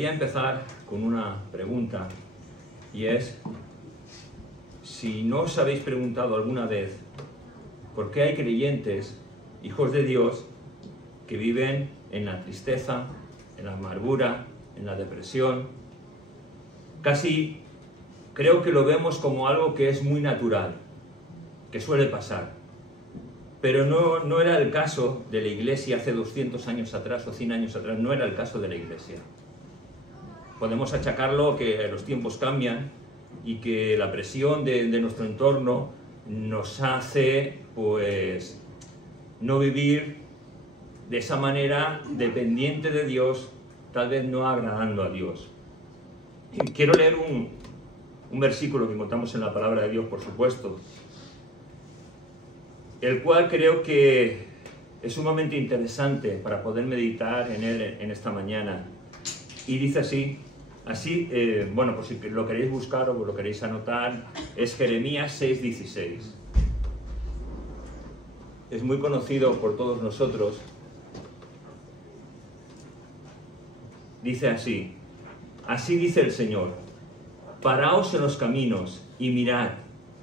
gustaría empezar con una pregunta, y es, si no os habéis preguntado alguna vez por qué hay creyentes, hijos de Dios, que viven en la tristeza, en la amargura, en la depresión. Casi creo que lo vemos como algo que es muy natural, que suele pasar. Pero no era el caso de la Iglesia hace 200 años atrás o 100 años atrás, no era el caso de la Iglesia. Podemos achacarlo que los tiempos cambian y que la presión de nuestro entorno nos hace, pues, no vivir de esa manera dependiente de Dios, tal vez no agradando a Dios. Y quiero leer un versículo que encontramos en la palabra de Dios, por supuesto, el cual creo que es sumamente interesante para poder meditar en él en esta mañana. Y dice así, bueno, pues si lo queréis buscar o lo queréis anotar, es Jeremías 6:16. Es muy conocido por todos nosotros. Dice así: así dice el Señor, paraos en los caminos y mirad,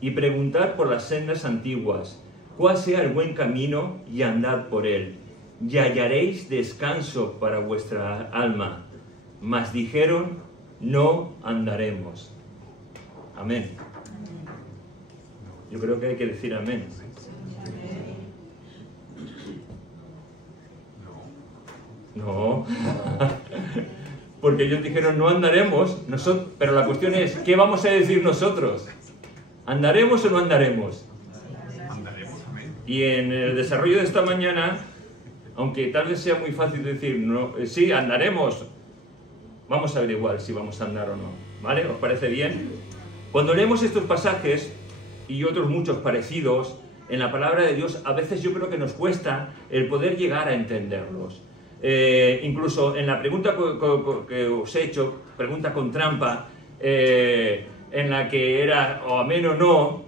y preguntad por las sendas antiguas, cuál sea el buen camino, y andad por él, y hallaréis descanso para vuestra alma. Mas dijeron, no andaremos. Amén. Yo creo que hay que decir amén. No. Porque ellos dijeron, no andaremos, pero la cuestión es, ¿qué vamos a decir nosotros? ¿Andaremos o no andaremos? Y en el desarrollo de esta mañana, aunque tal vez sea muy fácil decir, no, sí, andaremos, vamos a averiguar si vamos a andar o no, ¿vale? ¿Os parece bien? Cuando leemos estos pasajes, y otros muchos parecidos, en la palabra de Dios, a veces yo creo que nos cuesta el poder llegar a entenderlos. Incluso en la pregunta que os he hecho, pregunta con trampa, en la que era o amén o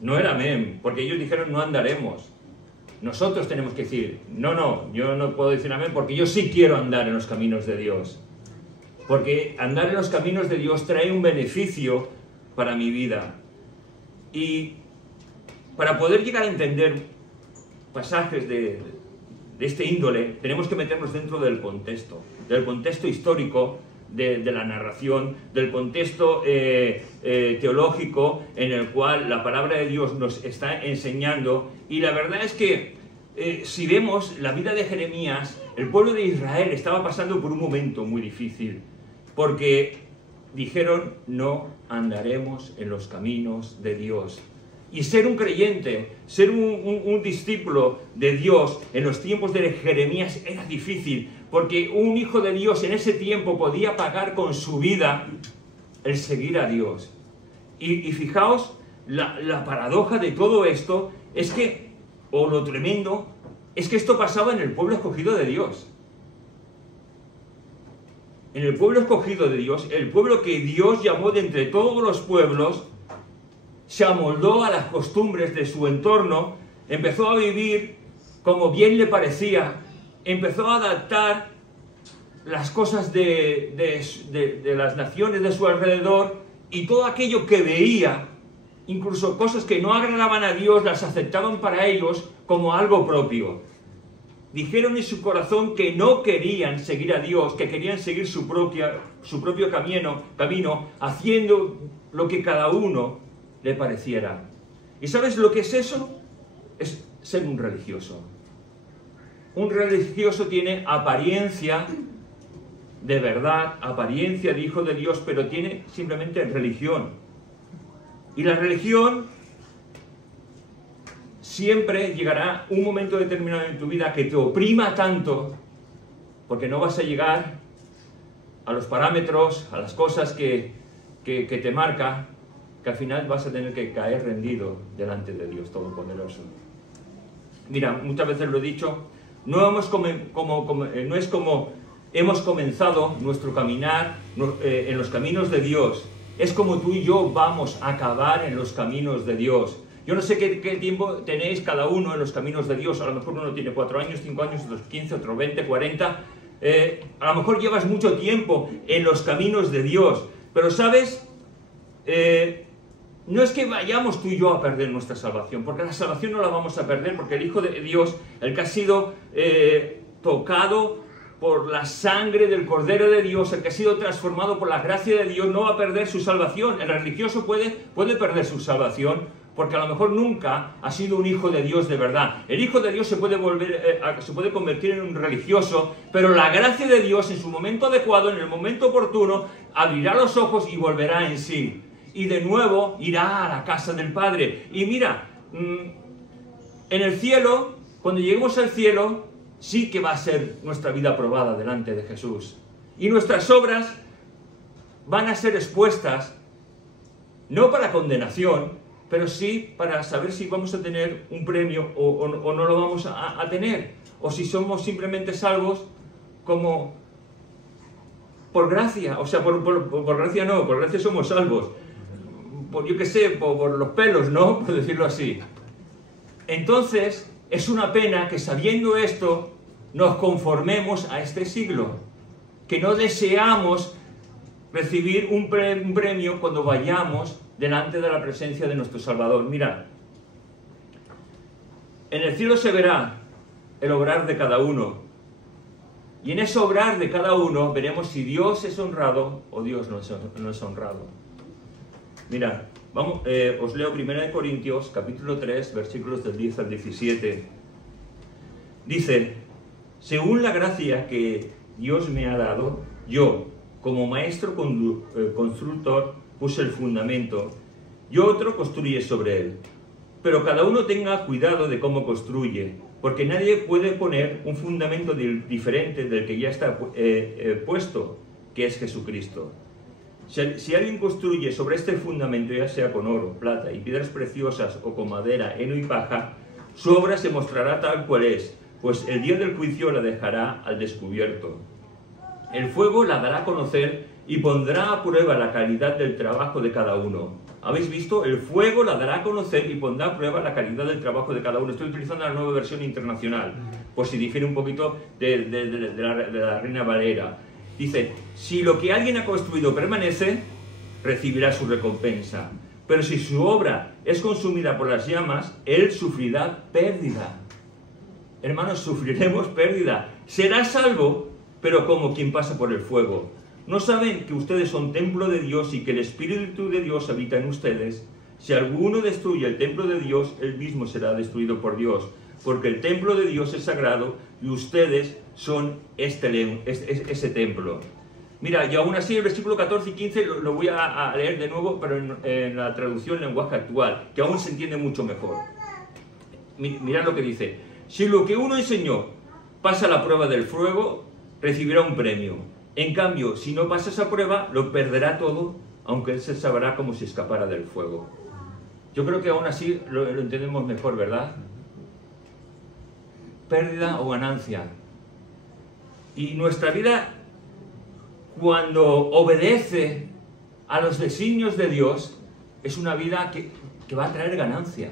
no era amén, porque ellos dijeron no andaremos. Nosotros tenemos que decir, no, yo no puedo decir amén porque yo sí quiero andar en los caminos de Dios. Porque andar en los caminos de Dios trae un beneficio para mi vida. Y para poder llegar a entender pasajes de este índole, tenemos que meternos dentro del contexto histórico de la narración, del contexto teológico en el cual la palabra de Dios nos está enseñando. Y la verdad es que si vemos la vida de Jeremías, el pueblo de Israel estaba pasando por un momento muy difícil, porque dijeron, no andaremos en los caminos de Dios. Y ser un creyente, ser un discípulo de Dios en los tiempos de Jeremías era difícil, porque un hijo de Dios en ese tiempo podía pagar con su vida el seguir a Dios. Y fijaos, la paradoja de todo esto es que, o lo tremendo, es que esto pasaba en el pueblo escogido de Dios. En el pueblo escogido de Dios, el pueblo que Dios llamó de entre todos los pueblos, se amoldó a las costumbres de su entorno, empezó a vivir como bien le parecía, empezó a adaptar las cosas de las naciones de su alrededor, y todo aquello que veía, incluso cosas que no agradaban a Dios, las aceptaban para ellos como algo propio. Dijeron en su corazón que no querían seguir a Dios, que querían seguir su propio camino, haciendo lo que cada uno le pareciera. ¿Y sabes lo que es eso? Es ser un religioso. Un religioso tiene apariencia de verdad, apariencia de hijo de Dios, pero tiene simplemente religión. Y la religión siempre llegará un momento determinado en tu vida que te oprima tanto, porque no vas a llegar a los parámetros, a las cosas que te marca, que al final vas a tener que caer rendido delante de Dios Todopoderoso. Mira, muchas veces lo he dicho, no es como hemos comenzado nuestro caminar en los caminos de Dios, es como tú y yo vamos a acabar en los caminos de Dios. Yo no sé qué tiempo tenéis cada uno en los caminos de Dios, a lo mejor uno tiene 4 años, 5 años, otros 15, otros 20, 40, a lo mejor llevas mucho tiempo en los caminos de Dios, pero ¿sabes? No es que vayamos tú y yo a perder nuestra salvación, porque la salvación no la vamos a perder, porque el Hijo de Dios, el que ha sido tocado por la sangre del Cordero de Dios, el que ha sido transformado por la gracia de Dios, no va a perder su salvación. El religioso puede perder su salvación, porque a lo mejor nunca ha sido un hijo de Dios de verdad. El Hijo de Dios se puede convertir en un religioso, pero la gracia de Dios en su momento adecuado, en el momento oportuno, abrirá los ojos y volverá en sí. Y de nuevo irá a la casa del Padre. Y mira, en el cielo, cuando lleguemos al cielo, sí que va a ser nuestra vida probada delante de Jesús. Y nuestras obras van a ser expuestas, no para condenación, pero sí para saber si vamos a tener un premio o no lo vamos a tener. O si somos simplemente salvos como por gracia. O sea, por gracia no, por gracia somos salvos. Yo qué sé, por los pelos, ¿no? Por decirlo así. Entonces, es una pena que sabiendo esto, nos conformemos a este siglo. Que no deseamos recibir un premio cuando vayamos delante de la presencia de nuestro Salvador. Mira, en el cielo se verá el obrar de cada uno. Y en ese obrar de cada uno veremos si Dios es honrado o Dios no es honrado. Mira, os leo 1 Corintios, capítulo 3, versículos del 10 al 17. Dice: según la gracia que Dios me ha dado, yo, como maestro constructor, puse el fundamento, y otro construye sobre él. Pero cada uno tenga cuidado de cómo construye, porque nadie puede poner un fundamento diferente del que ya está puesto, que es Jesucristo. Si alguien construye sobre este fundamento, ya sea con oro, plata y piedras preciosas, o con madera, heno y paja, su obra se mostrará tal cual es, pues el día del juicio la dejará al descubierto. El fuego la dará a conocer y pondrá a prueba la calidad del trabajo de cada uno. ¿Habéis visto? El fuego la dará a conocer y pondrá a prueba la calidad del trabajo de cada uno. Estoy utilizando la nueva versión internacional, por si difiere un poquito de la Reina Valera. Dice: si lo que alguien ha construido permanece, recibirá su recompensa. Pero si su obra es consumida por las llamas, él sufrirá pérdida. Hermanos, sufriremos pérdida. Será salvo, pero como quien pasa por el fuego. ¿No saben que ustedes son templo de Dios y que el Espíritu de Dios habita en ustedes? Si alguno destruye el templo de Dios, él mismo será destruido por Dios, porque el templo de Dios es sagrado y ustedes son ese templo. Mira, y aún así el versículo 14 y 15 lo voy a leer de nuevo, pero en la traducción lenguaje actual, que aún se entiende mucho mejor. Mirad lo que dice: si lo que uno enseñó pasa la prueba del fuego, recibirá un premio. En cambio, si no pasa esa prueba, lo perderá todo, aunque él se sabrá como si escapara del fuego. Yo creo que aún así lo entendemos mejor, ¿verdad? Pérdida o ganancia. Y nuestra vida, cuando obedece a los designios de Dios, es una vida que va a traer ganancia.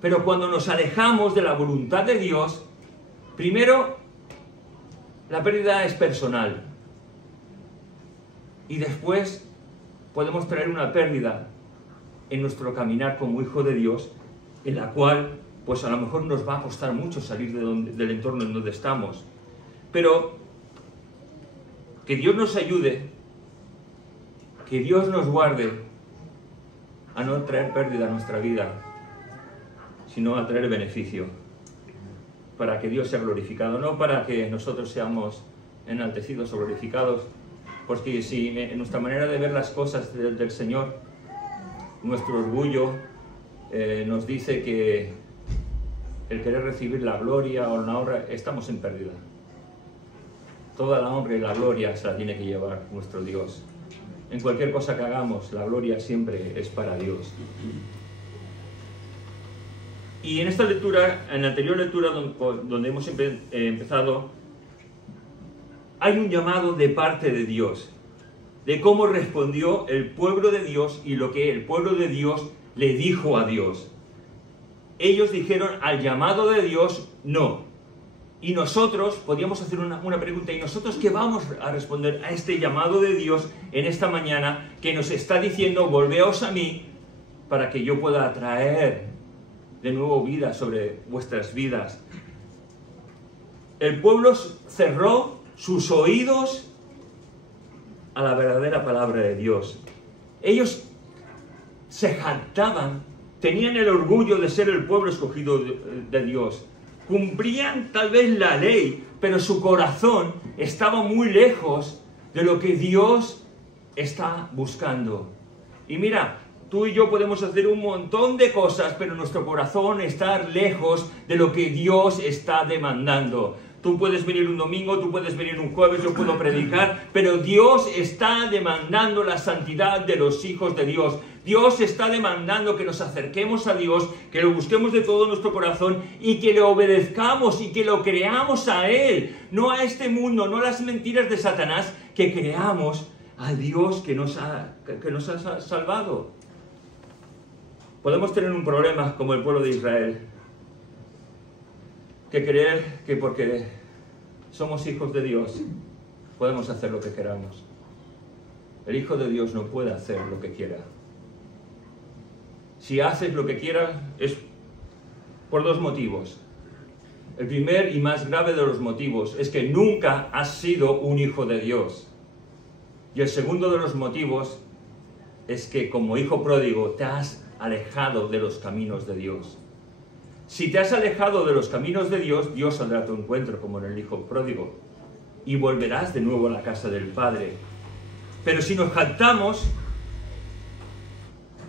Pero cuando nos alejamos de la voluntad de Dios, primero, la pérdida es personal. Y después podemos traer una pérdida en nuestro caminar como hijo de Dios, en la cual, pues a lo mejor nos va a costar mucho salir del entorno en donde estamos. Pero que Dios nos ayude, que Dios nos guarde a no traer pérdida a nuestra vida, sino a traer beneficio, para que Dios sea glorificado, no para que nosotros seamos enaltecidos o glorificados, porque si en nuestra manera de ver las cosas del Señor, nuestro orgullo nos dice que el querer recibir la gloria o la honra, estamos en pérdida. Toda la honra y la gloria se la tiene que llevar nuestro Dios. En cualquier cosa que hagamos, la gloria siempre es para Dios. Y en esta lectura, en la anterior lectura donde hemos empezado, hay un llamado de parte de Dios, de cómo respondió el pueblo de Dios y lo que el pueblo de Dios le dijo a Dios. Ellos dijeron al llamado de Dios, no. Y nosotros, podríamos hacer una pregunta, ¿y nosotros qué vamos a responder a este llamado de Dios en esta mañana que nos está diciendo, volveos a mí para que yo pueda traer de nuevo vida sobre vuestras vidas? El pueblo cerró sus oídos a la verdadera palabra de Dios. Ellos se jactaban, tenían el orgullo de ser el pueblo escogido de Dios. Cumplían tal vez la ley, pero su corazón estaba muy lejos de lo que Dios está buscando. Y mira, tú y yo podemos hacer un montón de cosas, pero nuestro corazón está lejos de lo que Dios está demandando. Tú puedes venir un domingo, tú puedes venir un jueves, yo puedo predicar, pero Dios está demandando la santidad de los hijos de Dios. Dios está demandando que nos acerquemos a Dios, que lo busquemos de todo nuestro corazón y que le obedezcamos y que lo creamos a Él, no a este mundo, no a las mentiras de Satanás, que creamos a Dios que nos ha salvado. Podemos tener un problema como el pueblo de Israel, que creer que porque somos hijos de Dios podemos hacer lo que queramos. El Hijo de Dios no puede hacer lo que quiera. Si haces lo que quieras es por dos motivos. El primer y más grave de los motivos es que nunca has sido un hijo de Dios. Y el segundo de los motivos es que como hijo pródigo te has alejado de los caminos de Dios. Si te has alejado de los caminos de Dios, Dios saldrá a tu encuentro como en el hijo pródigo y volverás de nuevo a la casa del Padre. Pero si nos jactamos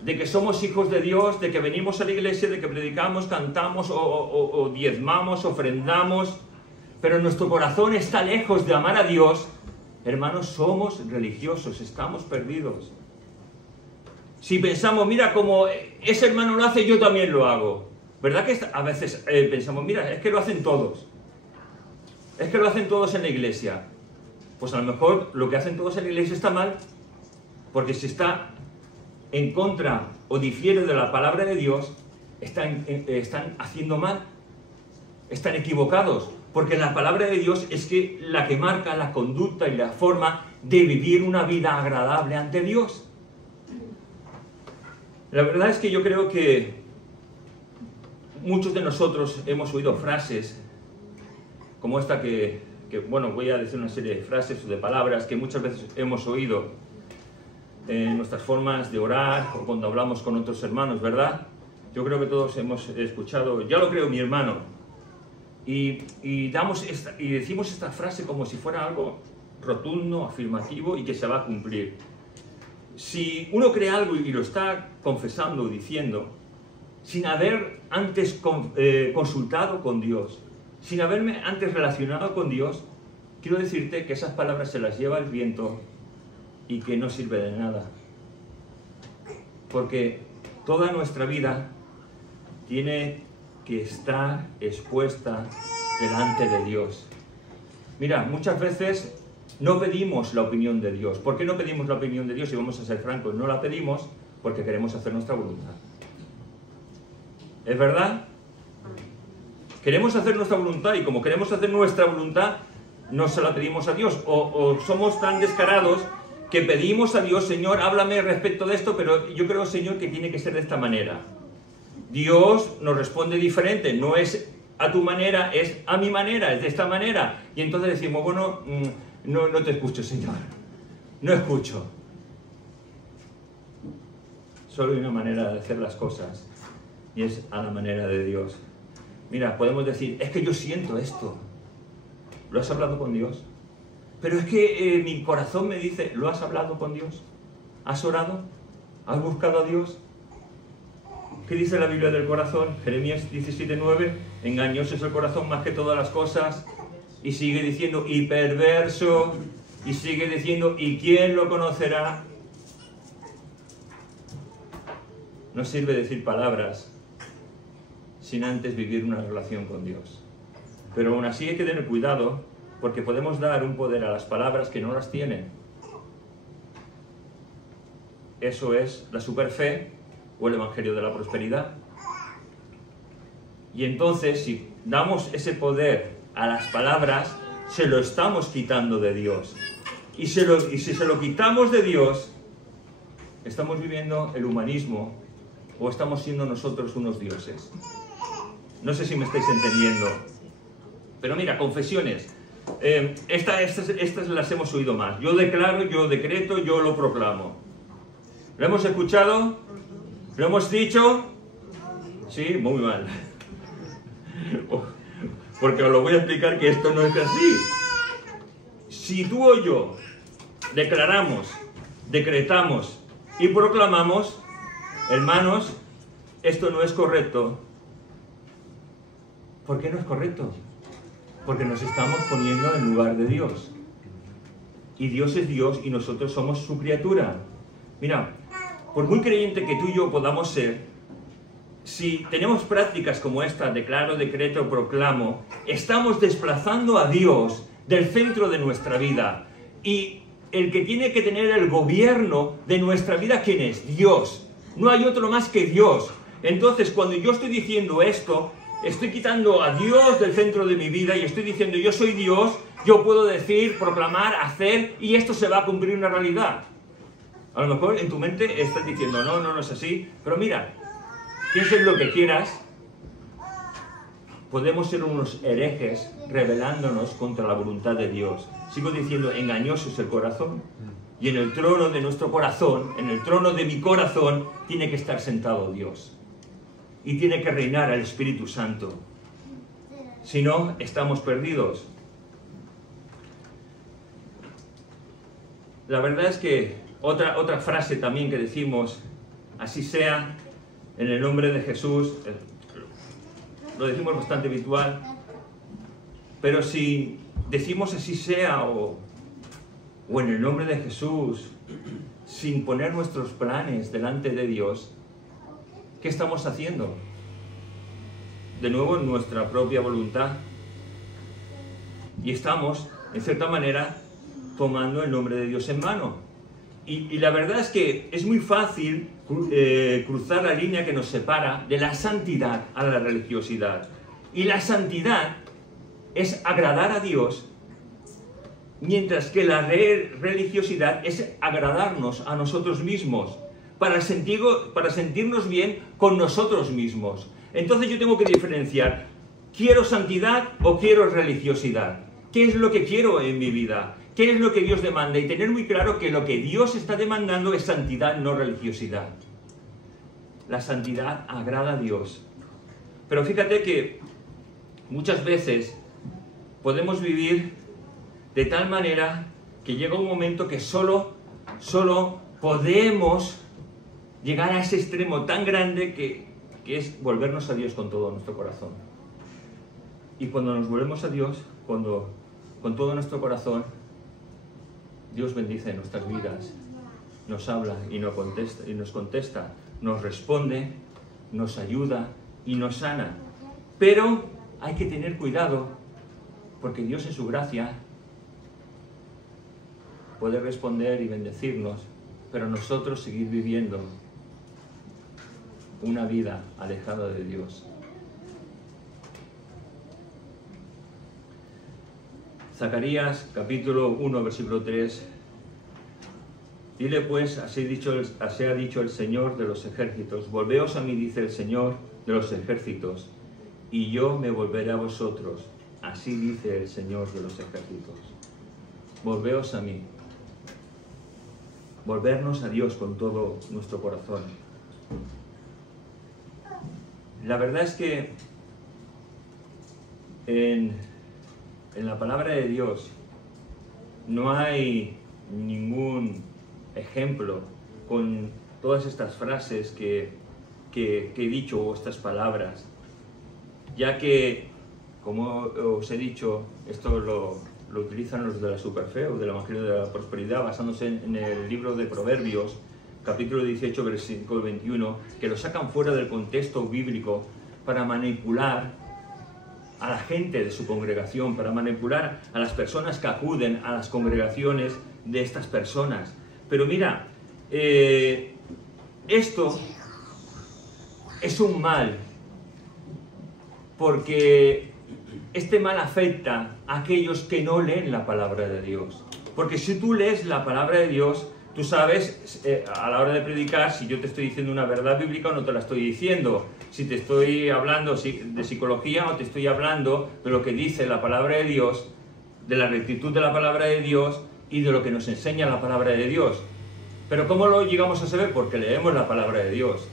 de que somos hijos de Dios, de que venimos a la iglesia, de que predicamos, cantamos o diezmamos, ofrendamos, pero nuestro corazón está lejos de amar a Dios, hermanos, somos religiosos, estamos perdidos. Si pensamos, mira, como ese hermano lo hace, yo también lo hago. ¿Verdad que a veces pensamos, mira, es que lo hacen todos? Es que lo hacen todos en la iglesia. Pues a lo mejor lo que hacen todos en la iglesia está mal, porque si está en contra o difiere de la palabra de Dios, están haciendo mal, están equivocados, porque la palabra de Dios es que la que marca la conducta y la forma de vivir una vida agradable ante Dios. La verdad es que yo creo que muchos de nosotros hemos oído frases como esta que bueno, voy a decir una serie de frases o de palabras que muchas veces hemos oído en nuestras formas de orar o cuando hablamos con otros hermanos, ¿verdad? Yo creo que todos hemos escuchado, ya lo creo mi hermano, y decimos esta frase como si fuera algo rotundo, afirmativo y que se va a cumplir. Si uno cree algo y lo está confesando o diciendo, sin haber antes consultado con Dios, sin haberme antes relacionado con Dios, quiero decirte que esas palabras se las lleva el viento y que no sirve de nada. Porque toda nuestra vida tiene que estar expuesta delante de Dios. Mira, muchas veces no pedimos la opinión de Dios. ¿Por qué no pedimos la opinión de Dios? Y vamos a ser francos, no la pedimos porque queremos hacer nuestra voluntad. ¿Es verdad? Queremos hacer nuestra voluntad y como queremos hacer nuestra voluntad, no se la pedimos a Dios. O somos tan descarados que pedimos a Dios, Señor, háblame respecto de esto, pero yo creo, Señor, que tiene que ser de esta manera. Dios nos responde diferente, no es a tu manera, es a mi manera, es de esta manera. Y entonces decimos, bueno, no te escucho, Señor, no escucho. Solo hay una manera de hacer las cosas y es a la manera de Dios. Mira, podemos decir, es que yo siento esto. ¿Lo has hablado con Dios? Pero es que mi corazón me dice, ¿lo has hablado con Dios? ¿Has orado? ¿Has buscado a Dios? ¿Qué dice la Biblia del corazón? Jeremías 17:9, engañoso es el corazón más que todas las cosas. Y sigue diciendo, y perverso. Y sigue diciendo, ¿y quién lo conocerá? No sirve decir palabras sin antes vivir una relación con Dios. Pero aún así hay que tener cuidado, porque podemos dar un poder a las palabras que no las tienen. Eso es la superfe o el evangelio de la prosperidad. Y entonces, si damos ese poder a las palabras, se lo estamos quitando de Dios. Y si se lo quitamos de Dios, estamos viviendo el humanismo o estamos siendo nosotros unos dioses. No sé si me estáis entendiendo. Pero mira, confesiones. Estas las hemos oído más. Yo declaro, yo decreto, yo lo proclamo. ¿Lo hemos escuchado? ¿Lo hemos dicho? Sí, muy mal. Porque os lo voy a explicar que esto no es así. Si tú o yo declaramos, decretamos y proclamamos, hermanos, esto no es correcto. ¿Por qué no es correcto? Porque nos estamos poniendo en lugar de Dios. Y Dios es Dios y nosotros somos su criatura. Mira, por muy creyente que tú y yo podamos ser, si tenemos prácticas como esta, declaro, decreto, proclamo, estamos desplazando a Dios del centro de nuestra vida. Y el que tiene que tener el gobierno de nuestra vida, ¿quién es? Dios. No hay otro más que Dios. Entonces, cuando yo estoy diciendo esto, estoy quitando a Dios del centro de mi vida y estoy diciendo, yo soy Dios, yo puedo decir, proclamar, hacer, y esto se va a cumplir una realidad. A lo mejor en tu mente estás diciendo, no es así, pero mira, pienses lo que quieras, podemos ser unos herejes rebelándonos contra la voluntad de Dios. Sigo diciendo, engañoso es el corazón, y en el trono de nuestro corazón, en el trono de mi corazón, tiene que estar sentado Dios. Y tiene que reinar el Espíritu Santo. Si no, estamos perdidos. La verdad es que otra frase también que decimos, así sea, en el nombre de Jesús, lo decimos bastante habitual, pero si decimos así sea o en el nombre de Jesús, sin poner nuestros planes delante de Dios, ¿qué estamos haciendo? De nuevo en nuestra propia voluntad. Y estamos, en cierta manera, tomando el nombre de Dios en mano. Y la verdad es que es muy fácil cruzar la línea que nos separa de la santidad a la religiosidad. Y la santidad es agradar a Dios, mientras que la religiosidad es agradarnos a nosotros mismos, para sentirnos bien con nosotros mismos. Entonces yo tengo que diferenciar, ¿quiero santidad o quiero religiosidad? ¿Qué es lo que quiero en mi vida? ¿Qué es lo que Dios demanda? Y tener muy claro que lo que Dios está demandando es santidad, no religiosidad. La santidad agrada a Dios. Pero fíjate que muchas veces podemos vivir de tal manera que llega un momento que solo podemos llegar a ese extremo tan grande que es volvernos a Dios con todo nuestro corazón. Y cuando nos volvemos a Dios, con todo nuestro corazón, Dios bendice nuestras vidas, nos habla y nos contesta, nos responde, nos ayuda y nos sana. Pero hay que tener cuidado, porque Dios en su gracia puede responder y bendecirnos, pero nosotros seguir viviendo una vida alejada de Dios. Zacarías capítulo 1 versículo 3. Dile pues, así ha dicho el Señor de los ejércitos, volveos a mí, dice el Señor de los ejércitos, y yo me volveré a vosotros, así dice el Señor de los ejércitos. Volveos a mí. Volvernos a Dios con todo nuestro corazón. La verdad es que en la palabra de Dios no hay ningún ejemplo con todas estas frases que he dicho o estas palabras, ya que, como os he dicho, esto lo utilizan los de la superfe o del Evangelio de la Prosperidad, basándose en el libro de Proverbios, capítulo 18, versículo 21, que lo sacan fuera del contexto bíblico para manipular a la gente de su congregación, para manipular a las personas que acuden a las congregaciones de estas personas. Pero mira, esto es un mal, porque este mal afecta a aquellos que no leen la palabra de Dios. Porque si tú lees la palabra de Dios, tú sabes a la hora de predicar si yo te estoy diciendo una verdad bíblica o no te la estoy diciendo. Si te estoy hablando de psicología o te estoy hablando de lo que dice la palabra de Dios, de la rectitud de la palabra de Dios y de lo que nos enseña la palabra de Dios. Pero ¿cómo lo llegamos a saber? Porque leemos la palabra de Dios.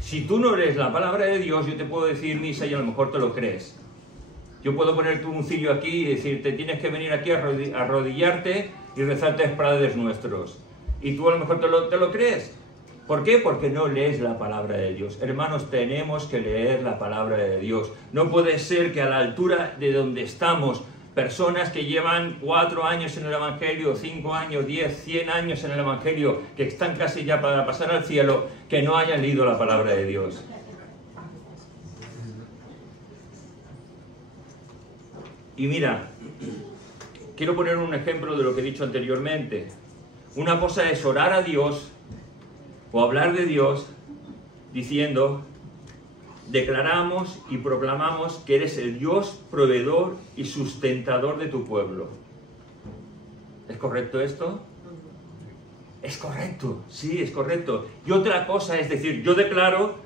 Si tú no lees la palabra de Dios, yo te puedo decir misa y a lo mejor te lo crees. Yo puedo ponerte un cillo aquí y decirte, tienes que venir aquí a arrodillarte y rezar 3 Padres Nuestros. Y tú a lo mejor te lo crees. ¿Por qué? Porque no lees la palabra de Dios. Hermanos, tenemos que leer la palabra de Dios. No puede ser que a la altura de donde estamos, personas que llevan 4 años en el Evangelio, 5 años, 10, 100 años en el Evangelio, que están casi ya para pasar al cielo, que no hayan leído la palabra de Dios. Y mira, quiero poner un ejemplo de lo que he dicho anteriormente. Una cosa es orar a Dios o hablar de Dios diciendo, declaramos y proclamamos que eres el Dios proveedor y sustentador de tu pueblo. ¿Es correcto esto? Es correcto, sí, es correcto. Y otra cosa es decir, yo declaro,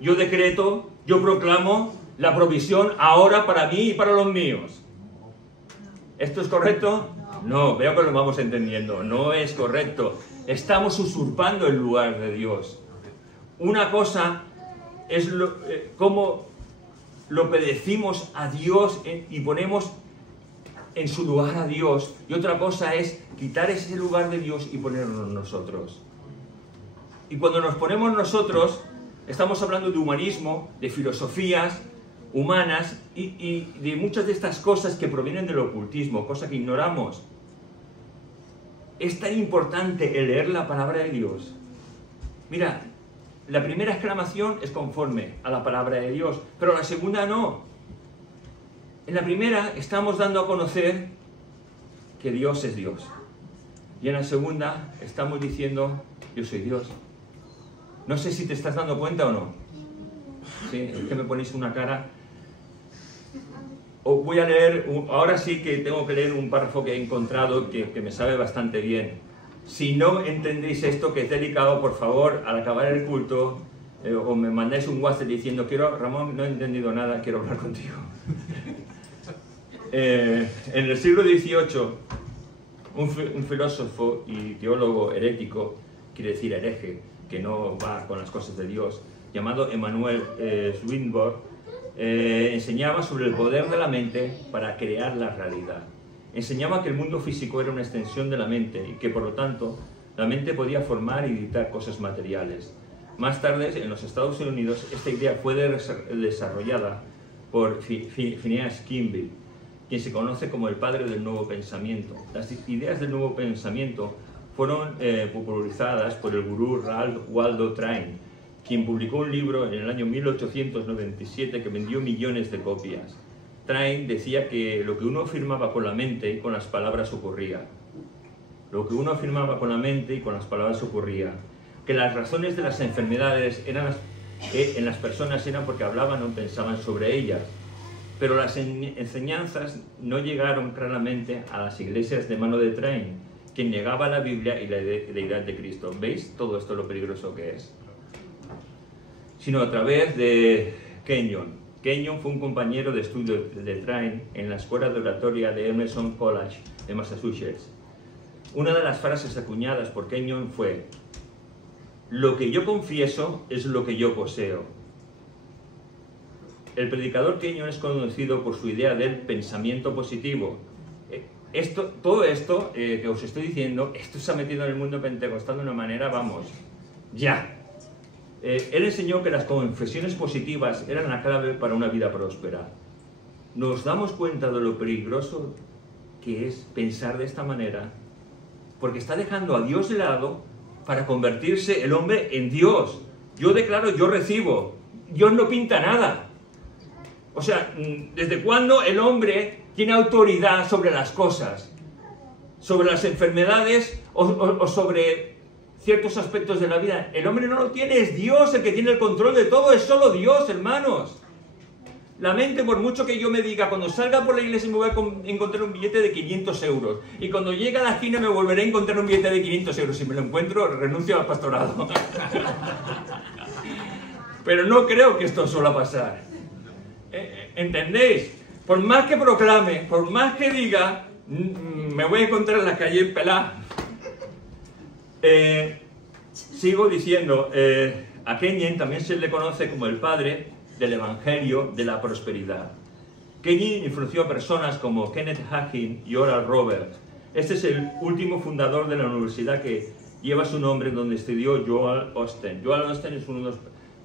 yo decreto, yo proclamo la provisión ahora para mí y para los míos. ¿Esto es correcto? No, veo que lo vamos entendiendo. No es correcto. Estamos usurpando el lugar de Dios. Una cosa es cómo lo obedecimos a Dios y ponemos en su lugar a Dios. Y otra cosa es quitar ese lugar de Dios y ponernos nosotros. Y cuando nos ponemos nosotros, estamos hablando de humanismo, de filosofías humanas y de muchas de estas cosas que provienen del ocultismo, cosa que ignoramos. Es tan importante el leer la palabra de Dios. Mira, la primera exclamación es conforme a la palabra de Dios, pero la segunda no. En la primera estamos dando a conocer que Dios es Dios. Y en la segunda estamos diciendo, yo soy Dios. No sé si te estás dando cuenta o no. Sí, es que me ponéis una cara. Os voy a leer, ahora sí que tengo que leer un párrafo que he encontrado que me sabe bastante bien. Si no entendéis esto, que es delicado, por favor, al acabar el culto, o me mandáis un WhatsApp diciendo, Ramón, no he entendido nada, quiero hablar contigo. En el siglo XVIII, un filósofo y teólogo herético, quiere decir hereje, que no va con las cosas de Dios, llamado Emanuel Swedenborg, enseñaba sobre el poder de la mente para crear la realidad. Enseñaba que el mundo físico era una extensión de la mente y que por lo tanto la mente podía formar y dictar cosas materiales. Más tarde, en los Estados Unidos, esta idea fue desarrollada por Phineas Kimball, quien se conoce como el padre del nuevo pensamiento. Las ideas del nuevo pensamiento fueron popularizadas por el gurú Ralph Waldo Train, quien publicó un libro en el año 1897 que vendió millones de copias. Train decía que lo que uno afirmaba con la mente y con las palabras ocurría. Lo que uno afirmaba con la mente y con las palabras ocurría. Que las razones de las enfermedades en las personas eran porque hablaban o pensaban sobre ellas. Pero las enseñanzas no llegaron claramente a las iglesias de mano de Train, quien negaba la Biblia y la deidad de Cristo. ¿Veis todo esto lo peligroso que es? Sino a través de Kenyon. Kenyon fue un compañero de estudio de Train en la escuela de oratoria de Emerson College de Massachusetts. Una de las frases acuñadas por Kenyon fue: lo que yo confieso es lo que yo poseo. El predicador Kenyon es conocido por su idea del pensamiento positivo. Todo esto que os estoy diciendo, esto se ha metido en el mundo pentecostal de una manera, vamos, ya. Él enseñó que las confesiones positivas eran la clave para una vida próspera. ¿Nos damos cuenta de lo peligroso que es pensar de esta manera? Porque está dejando a Dios de lado para convertirse el hombre en Dios. Yo declaro, yo recibo. Dios no pinta nada. O sea, ¿desde cuándo el hombre tiene autoridad sobre las cosas? Sobre las enfermedades o sobre ciertos aspectos de la vida. El hombre no lo tiene, es Dios el que tiene el control de todo, es solo Dios, hermanos. La mente, por mucho que yo me diga, cuando salga por la iglesia me voy a encontrar un billete de 500 euros. Y cuando llegue a la esquina me volveré a encontrar un billete de 500 euros. Si me lo encuentro, renuncio al pastorado. Pero no creo que esto suela pasar. ¿Entendéis? Por más que proclame, por más que diga, me voy a encontrar en la calle pelada. Sigo diciendo, a Kenyon también se le conoce como el padre del Evangelio de la Prosperidad. Kenyon influenció a personas como Kenneth Hagin y Oral Roberts. Este es el último fundador de la universidad que lleva su nombre, donde estudió Joel Osteen. Joel Osteen es uno de los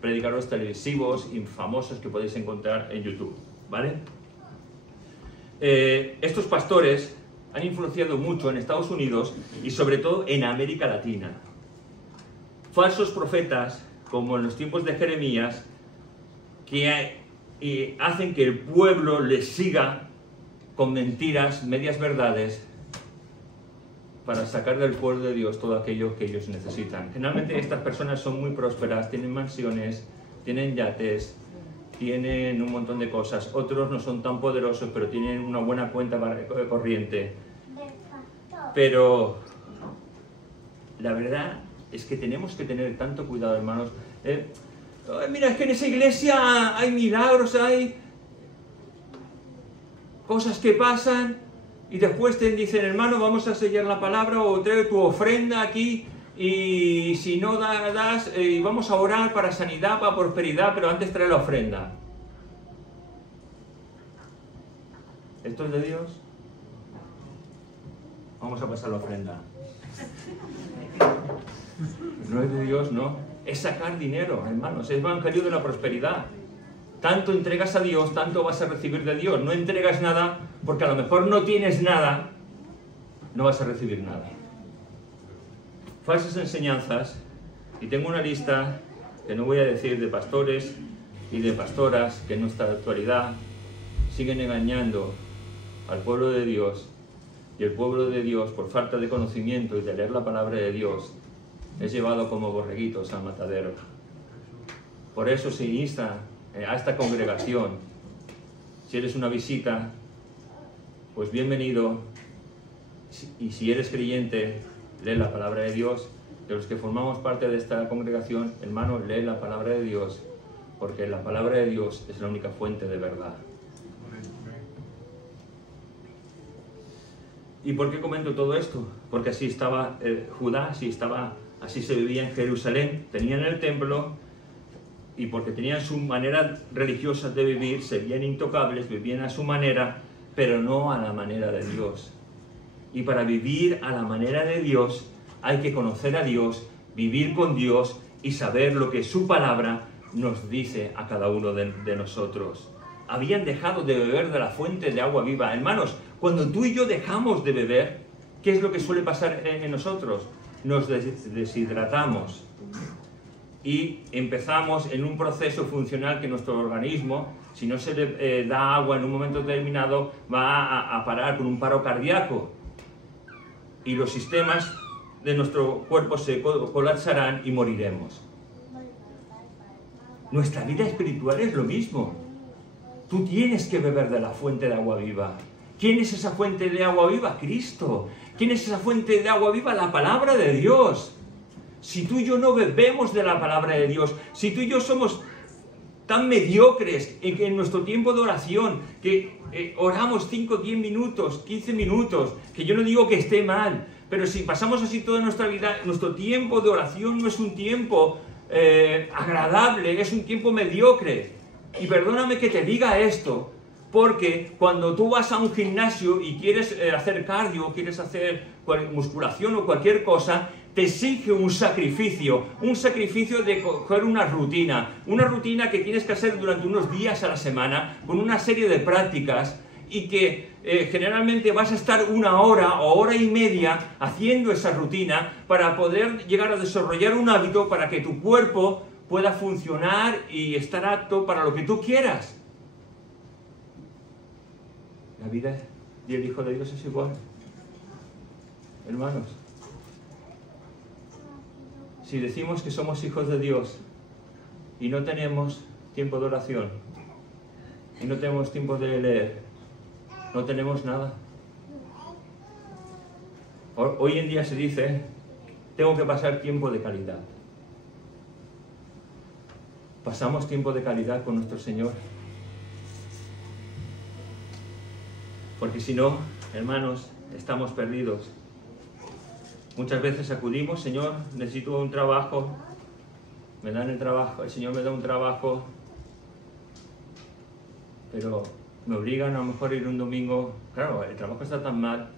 predicadores televisivos y famosos que podéis encontrar en YouTube, ¿vale? Estos pastores han influenciado mucho en Estados Unidos y sobre todo en América Latina. Falsos profetas, como en los tiempos de Jeremías, que hacen que el pueblo les siga con mentiras, medias verdades, para sacar del pueblo de Dios todo aquello que ellos necesitan. Generalmente estas personas son muy prósperas, tienen mansiones, tienen yates, tienen un montón de cosas. Otros no son tan poderosos, pero tienen una buena cuenta corriente. Pero la verdad es que tenemos que tener tanto cuidado, hermanos. Mira, es que en esa iglesia hay milagros, hay cosas que pasan, y después te dicen, hermano, vamos a sellar la palabra, o trae tu ofrenda aquí, y si no das, vamos a orar para sanidad, para prosperidad, pero antes trae la ofrenda. ¿Esto es de Dios? Vamos a pasar la ofrenda. No es de Dios, no. Es sacar dinero, hermanos. Es evangelio de la prosperidad. Tanto entregas a Dios, tanto vas a recibir de Dios. No entregas nada, porque a lo mejor no tienes nada, no vas a recibir nada. Falsas enseñanzas, y tengo una lista que no voy a decir, de pastores y de pastoras que en nuestra actualidad siguen engañando al pueblo de Dios, y el pueblo de Dios, por falta de conocimiento y de leer la palabra de Dios, es llevado como borreguitos al matadero. Por eso se insta a esta congregación. Si eres una visita, pues bienvenido, y si eres creyente, lee la palabra de Dios. De los que formamos parte de esta congregación, hermano, lee la palabra de Dios, porque la palabra de Dios es la única fuente de verdad. ¿Y por qué comento todo esto? Porque así estaba Judá, así se vivía en Jerusalén, tenían el templo, y porque tenían su manera religiosa de vivir, serían intocables, vivían a su manera, pero no a la manera de Dios. Y para vivir a la manera de Dios hay que conocer a Dios, vivir con Dios y saber lo que su palabra nos dice a cada uno de nosotros. Habían dejado de beber de la fuente de agua viva. Hermanos, cuando tú y yo dejamos de beber, ¿qué es lo que suele pasar en nosotros? Nos deshidratamos y empezamos en un proceso funcional que nuestro organismo, si no se le da agua en un momento determinado, va a parar con un paro cardíaco, y los sistemas de nuestro cuerpo se colapsarán y moriremos. Nuestra vida espiritual es lo mismo. Tú tienes que beber de la fuente de agua viva. ¿Quién es esa fuente de agua viva? Cristo. ¿Quién es esa fuente de agua viva? La palabra de Dios. Si tú y yo no bebemos de la palabra de Dios, si tú y yo somos tan mediocres en nuestro tiempo de oración, que oramos 5, 10 minutos, 15 minutos, que yo no digo que esté mal, pero si pasamos así toda nuestra vida, nuestro tiempo de oración no es un tiempo agradable, es un tiempo mediocre. Y perdóname que te diga esto, porque cuando tú vas a un gimnasio y quieres hacer cardio, quieres hacer musculación o cualquier cosa, te exige un sacrificio de coger una rutina que tienes que hacer durante unos días a la semana, con una serie de prácticas, y que generalmente vas a estar 1 hora o hora y media haciendo esa rutina para poder llegar a desarrollar un hábito para que tu cuerpo pueda funcionar y estar apto para lo que tú quieras. La vida del Hijo de Dios es igual, hermanos. Si decimos que somos hijos de Dios y no tenemos tiempo de oración, y no tenemos tiempo de leer, no tenemos nada. Hoy en día se dice, tengo que pasar tiempo de calidad. ¿Pasamos tiempo de calidad con nuestro Señor? Porque si no, hermanos, estamos perdidos. Muchas veces acudimos, Señor, necesito un trabajo, me dan el trabajo, el Señor me da un trabajo, pero me obligan a lo mejor a ir un domingo. Claro, el trabajo está tan mal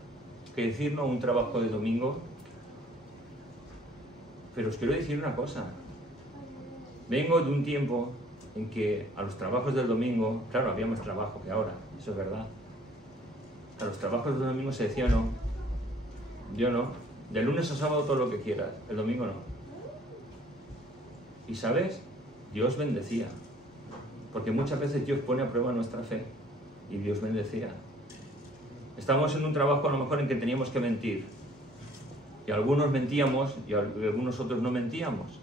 que decir no a un trabajo de domingo. Pero os quiero decir una cosa, vengo de un tiempo en que a los trabajos del domingo, claro, había más trabajo que ahora, eso es verdad. A los trabajos del domingo se decía no, yo no, de lunes a sábado todo lo que quieras, el domingo no. Y ¿sabes? Dios bendecía, porque muchas veces Dios pone a prueba nuestra fe y Dios bendecía. Estamos en un trabajo a lo mejor en que teníamos que mentir, y algunos mentíamos y algunos otros no mentíamos.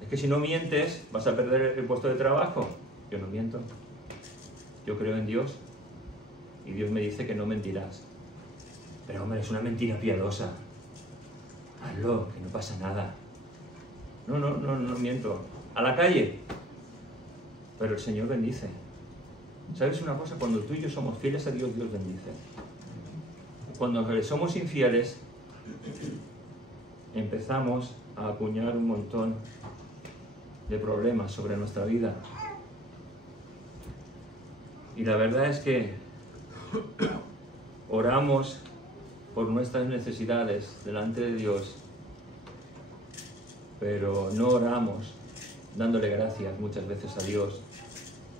Es que si no mientes vas a perder el puesto de trabajo. Yo no miento, yo creo en Dios y Dios me dice que no mentirás. Pero hombre, es una mentira piadosa, hazlo, que no pasa nada. No miento, a la calle, pero el Señor bendice. ¿Sabes una cosa? Cuando tú y yo somos fieles a Dios, Dios bendice. Cuando somos infieles, empezamos a acuñar un montón de problemas sobre nuestra vida. Y la verdad es que oramos por nuestras necesidades delante de Dios, pero no oramos dándole gracias muchas veces a Dios,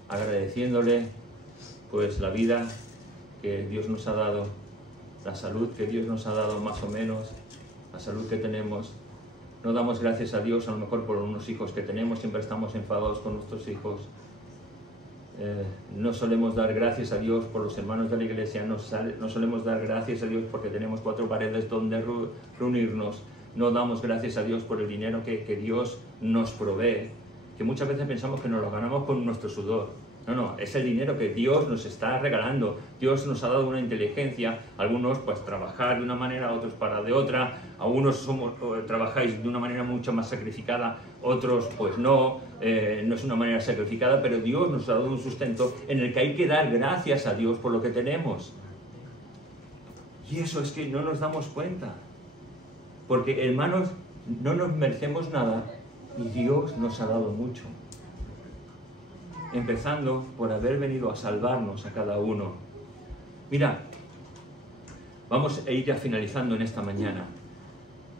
agradeciéndole pues la vida que Dios nos ha dado, la salud que Dios nos ha dado más o menos, la salud que tenemos. No damos gracias a Dios a lo mejor por unos hijos que tenemos, siempre estamos enfadados con nuestros hijos. No solemos dar gracias a Dios por los hermanos de la iglesia, no solemos dar gracias a Dios porque tenemos 4 paredes donde reunirnos. No damos gracias a Dios por el dinero que Dios nos provee, que muchas veces pensamos que nos lo ganamos con nuestro sudor. No, es el dinero que Dios nos está regalando. Dios nos ha dado una inteligencia, algunos pues trabajar de una manera, otros para de otra, algunos trabajáis de una manera mucho más sacrificada, otros pues no es una manera sacrificada, pero Dios nos ha dado un sustento en el que hay que dar gracias a Dios por lo que tenemos. Y eso es que no nos damos cuenta, porque hermanos, no nos merecemos nada y Dios nos ha dado mucho. Empezando por haber venido a salvarnos a cada uno. Mira, vamos a ir ya finalizando en esta mañana,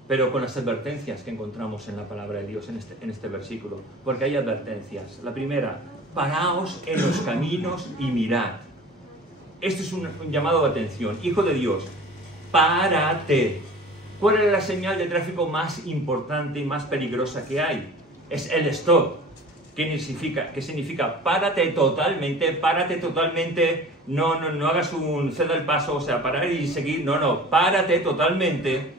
pero con las advertencias que encontramos en la palabra de Dios en este versículo, porque hay advertencias. La primera, paraos en los caminos y mirad. Esto es un llamado de atención. Hijo de Dios, párate. ¿Cuál es la señal de tráfico más importante y más peligrosa que hay? Es el stop. ¿Qué significa? Párate totalmente, no hagas un ceda el paso, o sea, parar y seguir, párate totalmente,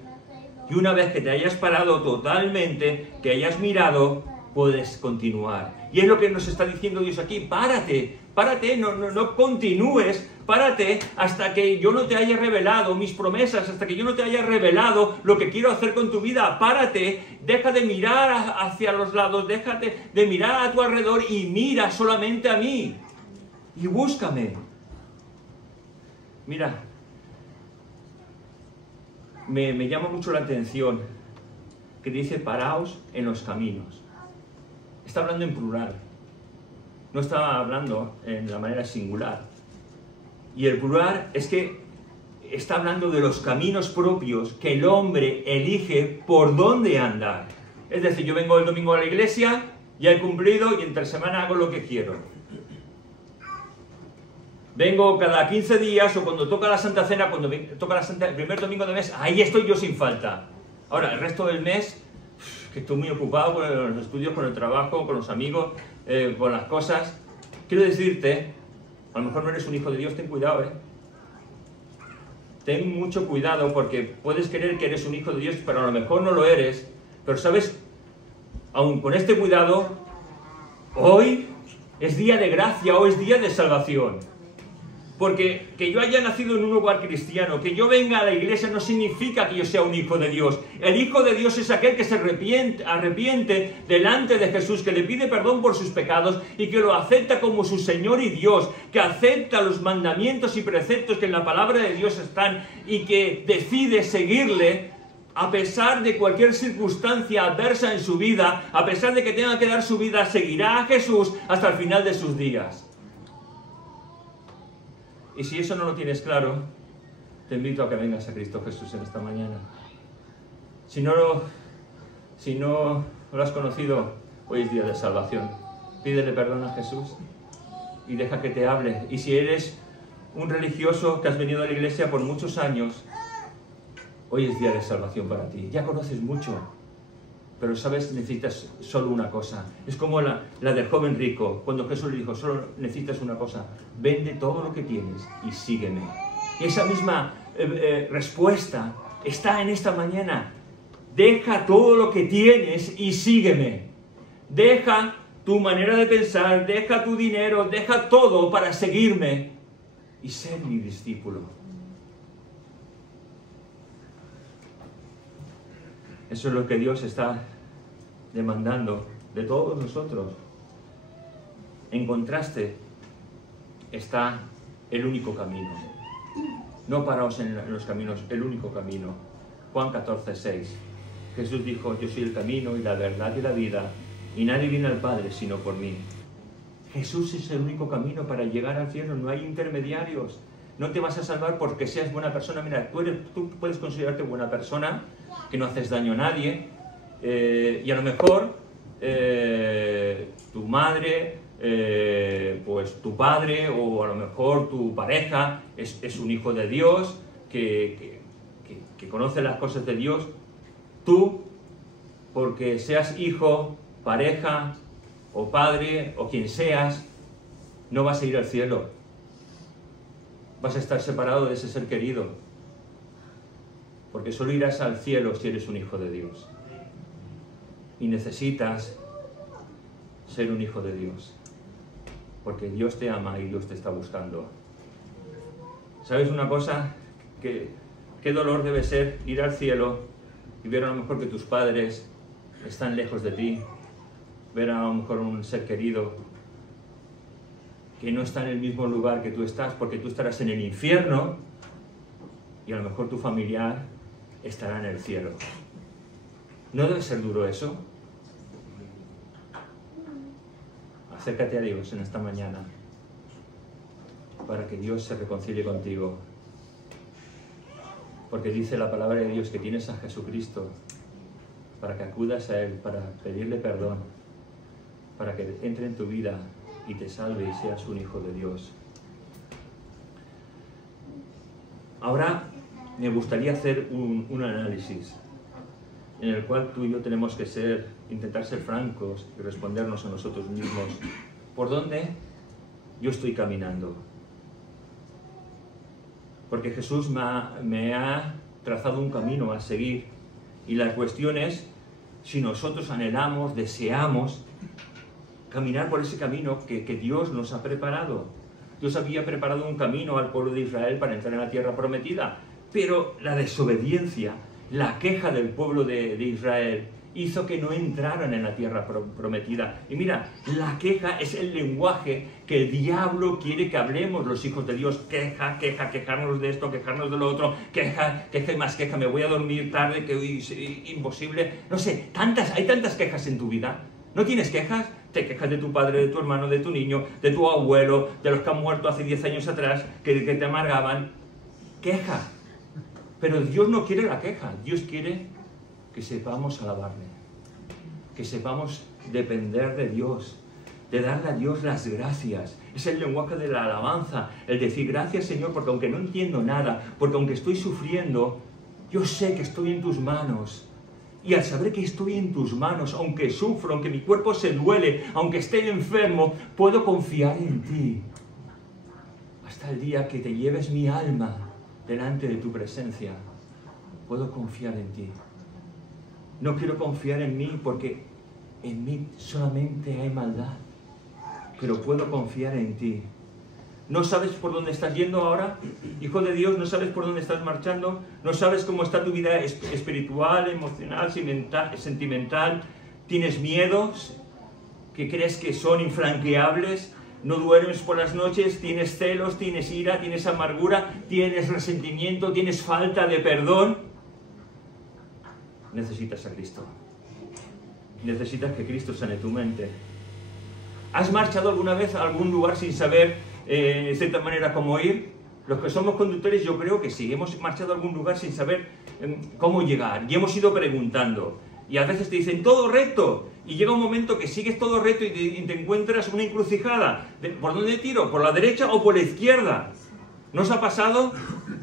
y una vez que te hayas parado totalmente, que hayas mirado, puedes continuar. Y es lo que nos está diciendo Dios aquí, párate, no continúes, párate hasta que yo no te haya revelado mis promesas, hasta que yo no te haya revelado lo que quiero hacer con tu vida. Párate, deja de mirar hacia los lados, déjate de mirar a tu alrededor y mira solamente a mí y búscame. Mira, me llama mucho la atención que dice paraos en los caminos. Está hablando en plural, no está hablando en la manera singular. Y el plural es que está hablando de los caminos propios que el hombre elige por dónde andar. Es decir, yo vengo el domingo a la iglesia, ya he cumplido y entre semana hago lo que quiero. Vengo cada 15 días o cuando toca la Santa Cena, cuando toca el primer domingo de mes, ahí estoy yo sin falta. Ahora, el resto del mes, que estoy muy ocupado con los estudios, con el trabajo, con los amigos, con las cosas. Quiero decirte, a lo mejor no eres un hijo de Dios, ten cuidado, Ten mucho cuidado porque puedes creer que eres un hijo de Dios, pero a lo mejor no lo eres. Pero sabes, aun con este cuidado, hoy es día de gracia o es día de salvación. Porque que yo haya nacido en un hogar cristiano, que yo venga a la iglesia no significa que yo sea un hijo de Dios. El hijo de Dios es aquel que se arrepiente delante de Jesús, que le pide perdón por sus pecados y que lo acepta como su Señor y Dios, que acepta los mandamientos y preceptos que en la palabra de Dios están y que decide seguirle a pesar de cualquier circunstancia adversa en su vida, a pesar de que tenga que dar su vida, seguirá a Jesús hasta el final de sus días. Y si eso no lo tienes claro, te invito a que vengas a Cristo Jesús en esta mañana. Si no lo has conocido, hoy es día de salvación. Pídele perdón a Jesús y deja que te hable. Y si eres un religioso que has venido a la iglesia por muchos años, hoy es día de salvación para ti. Ya conoces mucho, pero sabes, necesitas solo una cosa. Es como la del joven rico, cuando Jesús le dijo, solo necesitas una cosa, vende todo lo que tienes y sígueme. Y esa misma respuesta está en esta mañana. Deja todo lo que tienes y sígueme. Deja tu manera de pensar, deja tu dinero, deja todo para seguirme y ser mi discípulo. Eso es lo que Dios está demandando de todos nosotros. En contraste está el único camino. No paraos en los caminos, el único camino. Juan 14:6. Jesús dijo, yo soy el camino y la verdad y la vida, y nadie viene al Padre sino por mí. Jesús es el único camino para llegar al cielo, no hay intermediarios. No te vas a salvar porque seas buena persona. Mira, tú puedes considerarte buena persona, que no haces daño a nadie, y a lo mejor tu madre, pues tu padre, o a lo mejor tu pareja es un hijo de Dios, que conoce las cosas de Dios. Tú, porque seas hijo, pareja, o padre, o quien seas, no vas a ir al cielo. Vas a estar separado de ese ser querido, porque solo irás al cielo si eres un hijo de Dios. Y necesitas ser un hijo de Dios, porque Dios te ama y Dios te está buscando. ¿Sabes una cosa? Qué dolor debe ser ir al cielo y ver a lo mejor que tus padres están lejos de ti, ver a lo mejor un ser querido que no está en el mismo lugar que tú estás, porque tú estarás en el infierno y a lo mejor tu familiar estará en el cielo. ¿No debe ser duro eso? Acércate a Dios en esta mañana para que Dios se reconcilie contigo. Porque dice la palabra de Dios que tienes a Jesucristo para que acudas a Él, para pedirle perdón, para que entre en tu vida y te salve y seas un hijo de Dios. Ahora me gustaría hacer un análisis en el cual tú y yo tenemos que intentar ser francos y respondernos a nosotros mismos. ¿Por dónde yo estoy caminando? Porque Jesús me ha trazado un camino a seguir, y la cuestión es si nosotros anhelamos, deseamos caminar por ese camino que Dios nos ha preparado. Dios había preparado un camino al pueblo de Israel para entrar en la tierra prometida, pero la desobediencia, la queja del pueblo de Israel hizo que no entraran en la tierra prometida. Y mira, la queja es el lenguaje que el diablo quiere que hablemos los hijos de Dios. Queja, quejarnos de esto, quejarnos de lo otro, queja y más queja, me voy a dormir tarde, que hoy es imposible. No sé, hay tantas quejas en tu vida. ¿No tienes quejas? Te quejas de tu padre, de tu hermano, de tu niño, de tu abuelo, de los que han muerto hace 10 años atrás, que te amargaban. Queja. Pero Dios no quiere la queja. Dios quiere que sepamos alabarle, que sepamos depender de Dios, de darle a Dios las gracias. Es el lenguaje de la alabanza, el decir gracias Señor, porque aunque no entiendo nada, porque aunque estoy sufriendo, yo sé que estoy en tus manos. Y al saber que estoy en tus manos, aunque sufro, aunque mi cuerpo se duele, aunque esté enfermo, puedo confiar en ti. Hasta el día que te lleves mi alma delante de tu presencia, puedo confiar en ti. No quiero confiar en mí porque en mí solamente hay maldad. pero puedo confiar en ti. ¿No sabes por dónde estás yendo ahora? Hijo de Dios, ¿no sabes por dónde estás marchando? ¿No sabes cómo está tu vida espiritual, emocional, sentimental? ¿Tienes miedos que crees que son infranqueables? ¿No duermes por las noches? ¿Tienes celos? ¿Tienes ira? ¿Tienes amargura? ¿Tienes resentimiento? ¿Tienes falta de perdón? Necesitas a Cristo. Necesitas que Cristo sane tu mente. ¿Has marchado alguna vez a algún lugar sin saber de cierta manera cómo ir? Los que somos conductores yo creo que sí, hemos marchado a algún lugar sin saber cómo llegar y hemos ido preguntando y a veces te dicen todo recto y llega un momento que sigues todo recto y te encuentras una encrucijada. ¿Por dónde tiro? ¿Por la derecha o por la izquierda? ¿No os ha pasado?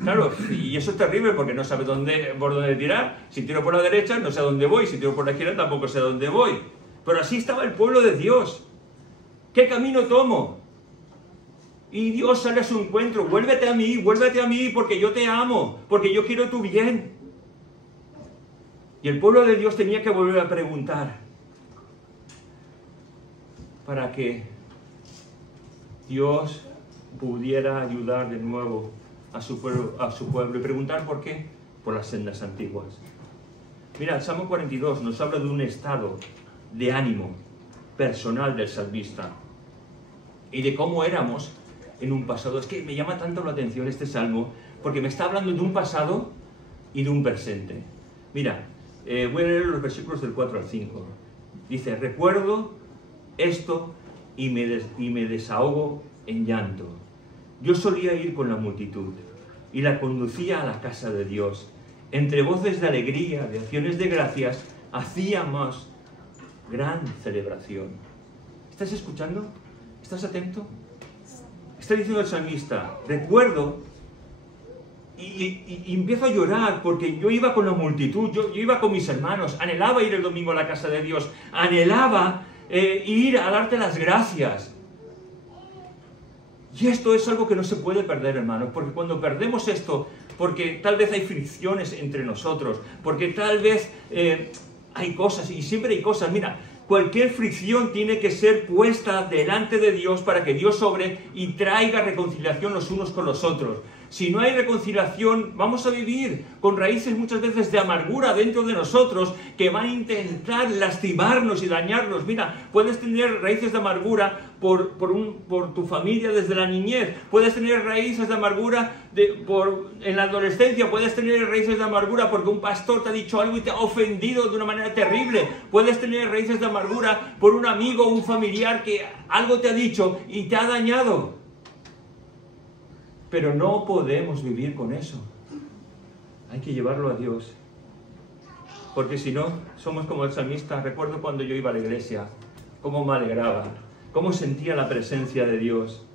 Claro, y eso es terrible porque no sabes por dónde tirar. Si tiro por la derecha no sé a dónde voy, si tiro por la izquierda tampoco sé a dónde voy. Pero así estaba el pueblo de Dios. ¿Qué camino tomo? Y Dios sale a su encuentro. Vuélvete a mí, porque yo te amo, porque yo quiero tu bien. Y el pueblo de Dios tenía que volver a preguntar para que Dios pudiera ayudar de nuevo a su pueblo. Y preguntar por qué, por las sendas antiguas. Mira, el Salmo 42 nos habla de un estado de ánimo personal del salmista y de cómo éramos en un pasado. Es que me llama tanto la atención este salmo porque me está hablando de un pasado y de un presente. Mira, voy a leer los versículos del 4 al 5. Dice: recuerdo esto y me desahogo en llanto. Yo solía ir con la multitud y la conducía a la casa de Dios. Entre voces de alegría, de acciones de gracias, hacíamos gran celebración. ¿Estás escuchando? ¿Estás atento? Está diciendo el salmista: recuerdo, y empiezo a llorar porque yo iba con la multitud, yo iba con mis hermanos, anhelaba ir el domingo a la casa de Dios, anhelaba ir a darte las gracias. Y esto es algo que no se puede perder, hermanos, porque cuando perdemos esto, porque tal vez hay fricciones entre nosotros, porque tal vez hay cosas, y siempre hay cosas, mira, cualquier fricción tiene que ser puesta delante de Dios para que Dios obre y traiga reconciliación los unos con los otros. Si no hay reconciliación, vamos a vivir con raíces muchas veces de amargura dentro de nosotros que van a intentar lastimarnos y dañarnos. Mira, puedes tener raíces de amargura por tu familia desde la niñez, puedes tener raíces de amargura en la adolescencia, puedes tener raíces de amargura porque un pastor te ha dicho algo y te ha ofendido de una manera terrible, puedes tener raíces de amargura por un amigo o un familiar que algo te ha dicho y te ha dañado. Pero no podemos vivir con eso. Hay que llevarlo a Dios. Porque si no, somos como el salmista. Recuerdo cuando yo iba a la iglesia, cómo me alegraba, cómo sentía la presencia de Dios.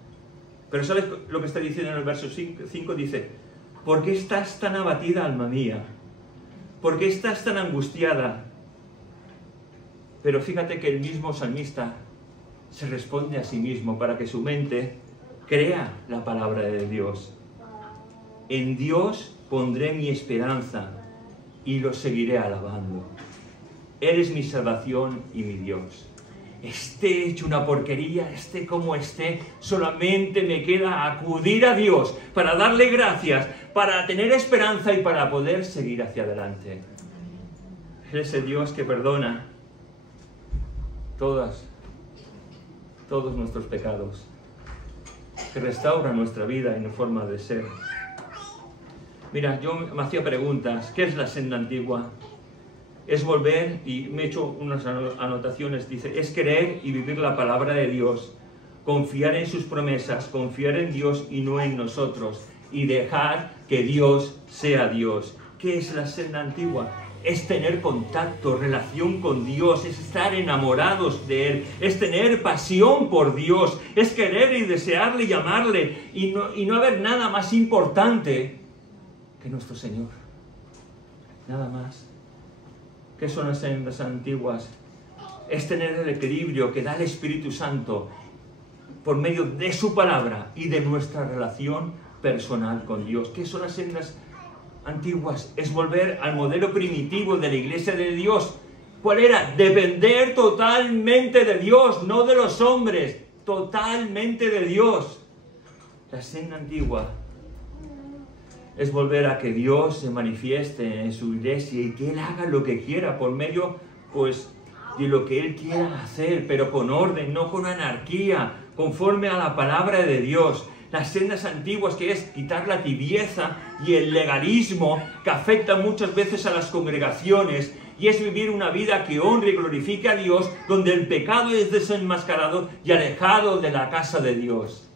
Pero ¿sabes lo que está diciendo en el verso 5? Dice: ¿por qué estás tan abatida, alma mía? ¿Por qué estás tan angustiada? Pero fíjate que el mismo salmista se responde a sí mismo para que su mente crea la palabra de Dios. En Dios pondré mi esperanza y lo seguiré alabando. Eres mi salvación y mi Dios. Esté hecho una porquería, esté como esté, solamente me queda acudir a Dios para darle gracias, para tener esperanza y para poder seguir hacia adelante. Él es el Dios que perdona todos nuestros pecados, que restaura nuestra vida y nuestra forma de ser. Mira, yo me hacía preguntas. ¿Qué es la senda antigua? Es volver, y me he hecho unas anotaciones, dice, es creer y vivir la palabra de Dios, confiar en sus promesas, confiar en Dios y no en nosotros, y dejar que Dios sea Dios. ¿Qué es la senda antigua? Es tener contacto, relación con Dios, es estar enamorados de Él, es tener pasión por Dios, es querer y desearle y amarle, y no haber nada más importante que nuestro Señor. Nada más. ¿Qué son las sendas antiguas? Es tener el equilibrio que da el Espíritu Santo por medio de su palabra y de nuestra relación personal con Dios. ¿Qué son las sendas antiguas? Es volver al modelo primitivo de la iglesia de Dios. ¿Cuál era? Depender totalmente de Dios, no de los hombres. totalmente de Dios. La senda antigua es volver a que Dios se manifieste en su iglesia y que Él haga lo que quiera por medio, pues, de lo que Él quiera hacer, pero con orden, no con anarquía, conforme a la palabra de Dios. Las sendas antiguas, que es quitar la tibieza y el legalismo que afecta muchas veces a las congregaciones, y es vivir una vida que honre y glorifique a Dios, donde el pecado es desenmascarado y alejado de la casa de Dios.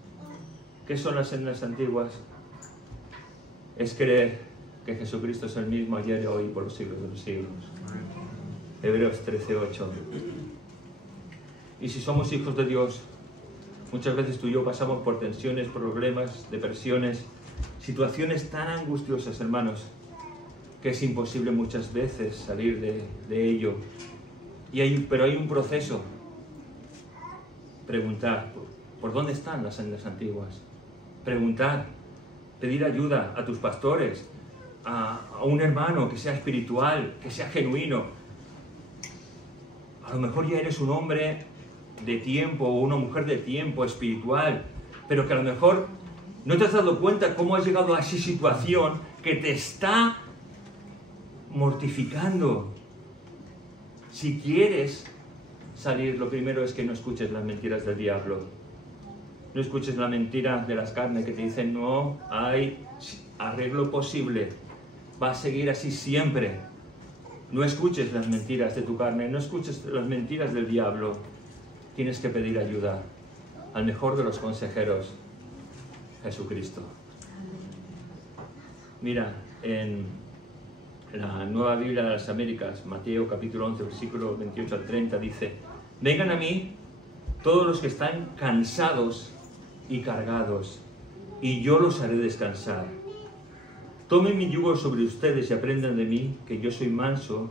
¿Qué son las sendas antiguas? Es creer que Jesucristo es el mismo ayer y hoy y por los siglos de los siglos. Hebreos 13:8. Y si somos hijos de Dios, muchas veces tú y yo pasamos por tensiones, problemas, depresiones, situaciones tan angustiosas, hermanos, que es imposible muchas veces salir de ello. Pero hay un proceso. Preguntar, ¿por dónde están las sendas antiguas? Preguntar, pedir ayuda a tus pastores, a un hermano que sea espiritual, que sea genuino. A lo mejor ya eres un hombre de tiempo o una mujer de tiempo espiritual, pero que a lo mejor no te has dado cuenta cómo has llegado a esa situación que te está mortificando. Si quieres salir, lo primero es que no escuches las mentiras del diablo. No escuches la mentira de las carnes que te dicen no hay arreglo posible, va a seguir así siempre. No escuches las mentiras de tu carne, no escuches las mentiras del diablo. Tienes que pedir ayuda al mejor de los consejeros, Jesucristo. Mira, en la Nueva Biblia de las Américas, Mateo capítulo 11, versículo 28 al 30, dice: vengan a mí todos los que están cansados y cargados, y yo los haré descansar. Tomen mi yugo sobre ustedes y aprendan de mí, que yo soy manso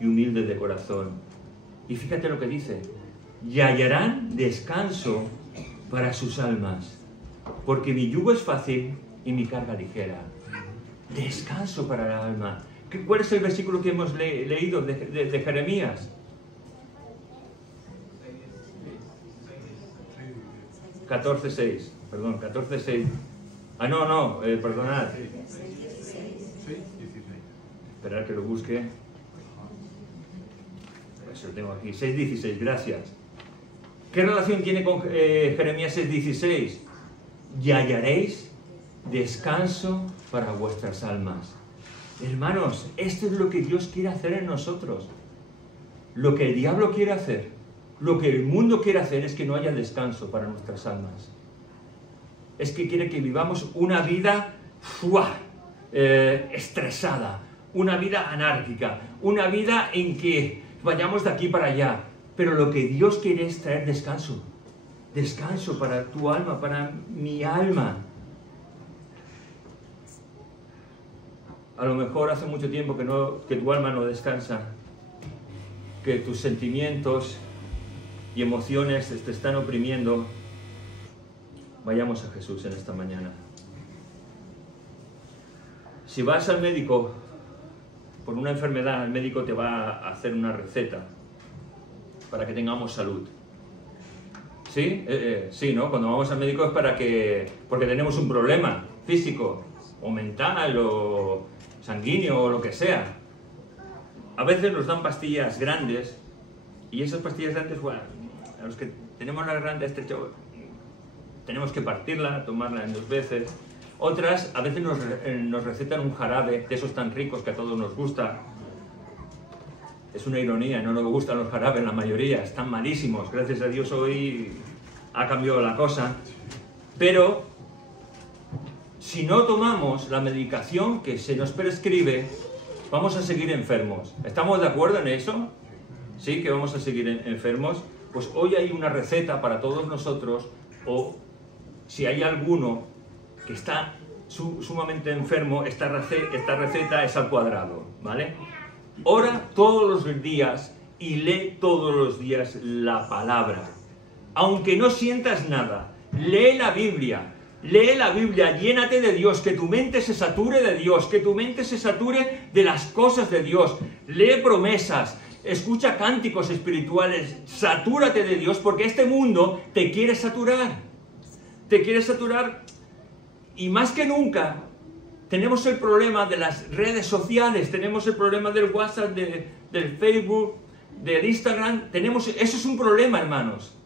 y humilde de corazón. Y fíjate lo que dice: y hallarán descanso para sus almas, porque mi yugo es fácil y mi carga ligera. Descanso para el alma. ¿Cuál es el versículo que hemos leído de Jeremías? 14:6, perdón, 14:6. Perdonad. Esperad que lo busque. Pues lo tengo aquí, 6:16, gracias. ¿Qué relación tiene con Jeremías 6:16? Y hallaréis descanso para vuestras almas. Hermanos, esto es lo que Dios quiere hacer en nosotros. Lo que el diablo quiere hacer, lo que el mundo quiere hacer es que no haya descanso para nuestras almas. Es que quiere que vivamos una vida estresada, una vida anárquica, una vida en que vayamos de aquí para allá. Pero lo que Dios quiere es traer descanso. Descanso para tu alma, para mi alma. A lo mejor hace mucho tiempo que tu alma no descansa, que tus sentimientos y emociones te están oprimiendo. Vayamos a Jesús en esta mañana. Si vas al médico por una enfermedad, el médico te va a hacer una receta para que tengamos salud. ¿Sí? Sí, ¿no? Cuando vamos al médico es porque tenemos un problema físico, o mental, o sanguíneo, o lo que sea. A veces nos dan pastillas grandes, y esas pastillas grandes, bueno, a los que tenemos la garganta estrecha, tenemos que partirla, tomarla en 2 veces. Otras, a veces nos recetan un jarabe, de esos tan ricos que a todos nos gusta. Es una ironía, no nos gustan los jarabes, la mayoría, están malísimos. Gracias a Dios hoy ha cambiado la cosa. Pero si no tomamos la medicación que se nos prescribe, vamos a seguir enfermos. ¿Estamos de acuerdo en eso? ¿Sí? Que vamos a seguir enfermos. Pues hoy hay una receta para todos nosotros, o si hay alguno que está sumamente enfermo, esta receta es al cuadrado, ¿vale? Ora todos los días y lee todos los días la palabra. Aunque no sientas nada, lee la Biblia, llénate de Dios, que tu mente se sature de Dios, que tu mente se sature de las cosas de Dios. Lee promesas, escucha cánticos espirituales, satúrate de Dios, porque este mundo te quiere saturar. Te quiere saturar, y más que nunca tenemos el problema de las redes sociales, tenemos el problema del WhatsApp, del Facebook, del Instagram. Eso es un problema, hermanos,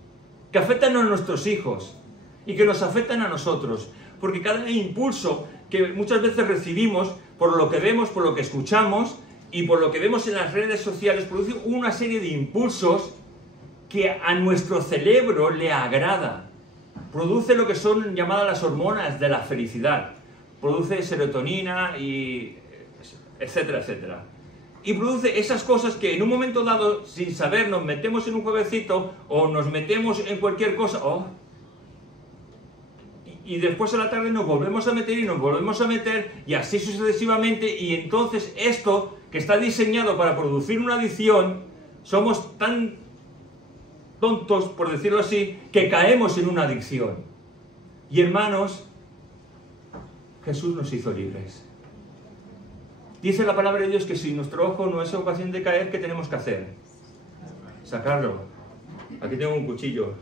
que afectan a nuestros hijos y que nos afectan a nosotros, porque cada impulso que muchas veces recibimos por lo que vemos, por lo que escuchamos y por lo que vemos en las redes sociales, produce una serie de impulsos que a nuestro cerebro le agrada. Produce lo que son llamadas las hormonas de la felicidad. Produce serotonina y etcétera, etcétera. Y produce esas cosas que en un momento dado, sin saber, nos metemos en un jueguecito o nos metemos en cualquier cosa. Y después a la tarde nos volvemos a meter y nos volvemos a meter y así sucesivamente. Y entonces esto, que está diseñado para producir una adicción, somos tan tontos, por decirlo así, que caemos en una adicción. Y hermanos, Jesús nos hizo libres. Dice la palabra de Dios que si nuestro ojo no es ocasión de caer, ¿qué tenemos que hacer? Sacarlo. Aquí tengo un cuchillo.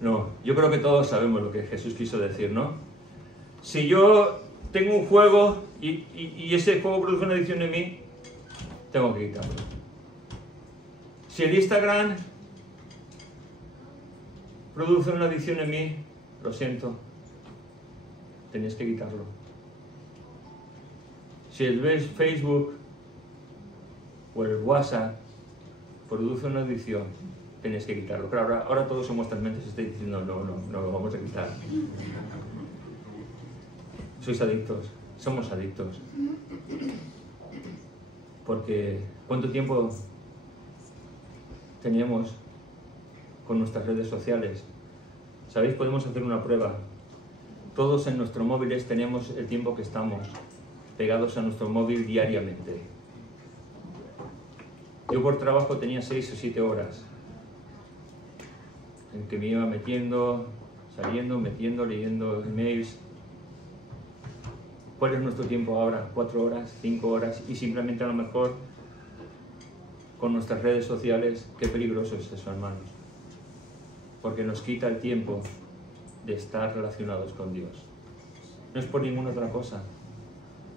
No, yo creo que todos sabemos lo que Jesús quiso decir, ¿no? Si yo tengo un juego y ese juego produce una adicción en mí, tengo que quitarlo. Si el Instagram produce una adicción en mí, lo siento, tenéis que quitarlo. Si el Facebook o el WhatsApp produce una adicción, tenéis que quitarlo. Pero ahora todos en vuestras mentes estáis diciendo, no lo vamos a quitar. Sois adictos, somos adictos. Porque ¿cuánto tiempo teníamos con nuestras redes sociales? ¿Sabéis? Podemos hacer una prueba. Todos en nuestros móviles tenemos el tiempo que estamos pegados a nuestro móvil diariamente. Yo por trabajo tenía 6 o 7 horas en que me iba metiendo, saliendo, leyendo emails. ¿Cuál es nuestro tiempo ahora? 4 horas, 5 horas, y simplemente a lo mejor con nuestras redes sociales. Qué peligroso es eso, hermanos, porque nos quita el tiempo de estar relacionados con Dios. No es por ninguna otra cosa,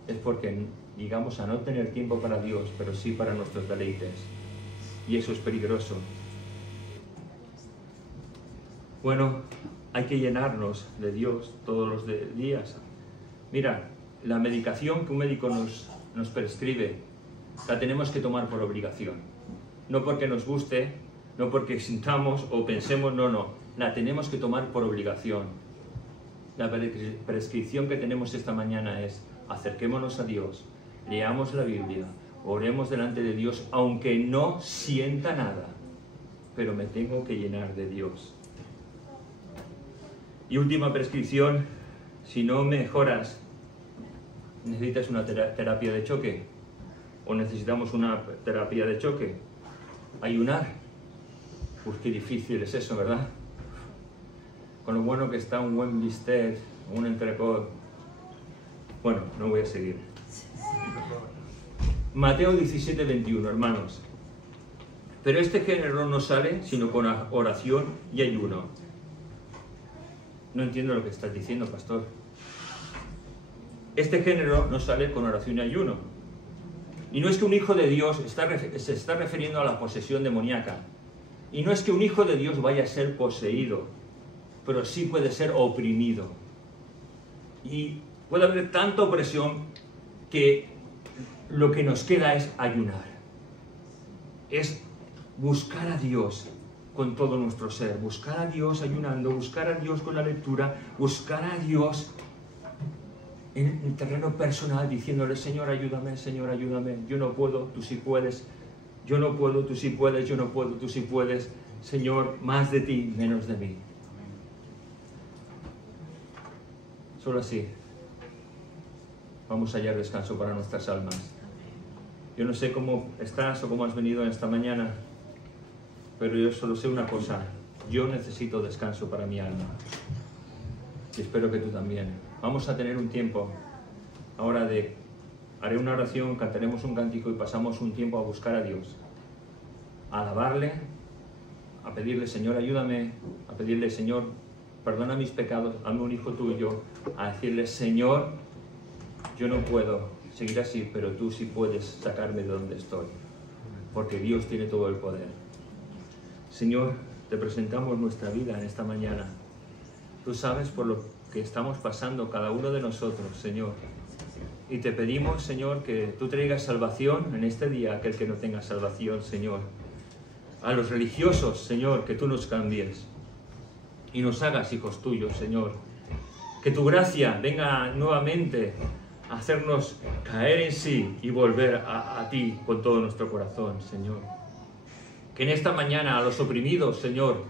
es porque llegamos a no tener tiempo para Dios, pero sí para nuestros deleites, y eso es peligroso. Bueno, hay que llenarnos de Dios todos los días. Mira, la medicación que un médico nos prescribe, la tenemos que tomar por obligación. No porque nos guste, no porque sintamos o pensemos, no. La tenemos que tomar por obligación. La prescripción que tenemos esta mañana es: acerquémonos a Dios, leamos la Biblia, oremos delante de Dios, aunque no sienta nada, pero me tengo que llenar de Dios. Y última prescripción: si no mejoras, necesitas una terapia de choque, o necesitamos una terapia de choque. Ayunar. Pues qué difícil es eso, ¿verdad? Con lo bueno que está un buen bistec, un entrecot. Bueno, no voy a seguir. Mateo 17, 21, hermanos. Pero este género no sale sino con oración y ayuno. No entiendo lo que estás diciendo, pastor. Este género no sale con oración y ayuno. Y no es que un hijo de Dios se está refiriendo a la posesión demoníaca. Y no es que un hijo de Dios vaya a ser poseído, pero sí puede ser oprimido. Y puede haber tanta opresión que lo que nos queda es ayunar. Es buscar a Dios con todo nuestro ser. Buscar a Dios ayunando, buscar a Dios con la lectura, buscar a Dios en el terreno personal, diciéndole: Señor, ayúdame, yo no puedo, tú sí puedes, yo no puedo, tú sí puedes, yo no puedo, tú sí puedes, Señor, más de ti, menos de mí. Solo así vamos a hallar descanso para nuestras almas. Yo no sé cómo estás o cómo has venido en esta mañana, pero yo solo sé una cosa: yo necesito descanso para mi alma, y espero que tú también. Vamos a tener un tiempo ahora de haré una oración, cantaremos un cántico y pasamos un tiempo a buscar a Dios, a alabarle, a pedirle, Señor, ayúdame, a pedirle, Señor, perdona mis pecados, hazme un hijo tuyo, a decirle, Señor, yo no puedo seguir así, pero tú sí puedes sacarme de donde estoy, porque Dios tiene todo el poder. Señor, te presentamos nuestra vida en esta mañana. Tú sabes por lo que estamos pasando cada uno de nosotros, Señor. Y te pedimos, Señor, que tú traigas salvación en este día, aquel que no tenga salvación, Señor. A los religiosos, Señor, que tú nos cambies y nos hagas hijos tuyos, Señor. Que tu gracia venga nuevamente a hacernos caer en sí y volver a ti con todo nuestro corazón, Señor. Que en esta mañana a los oprimidos, Señor,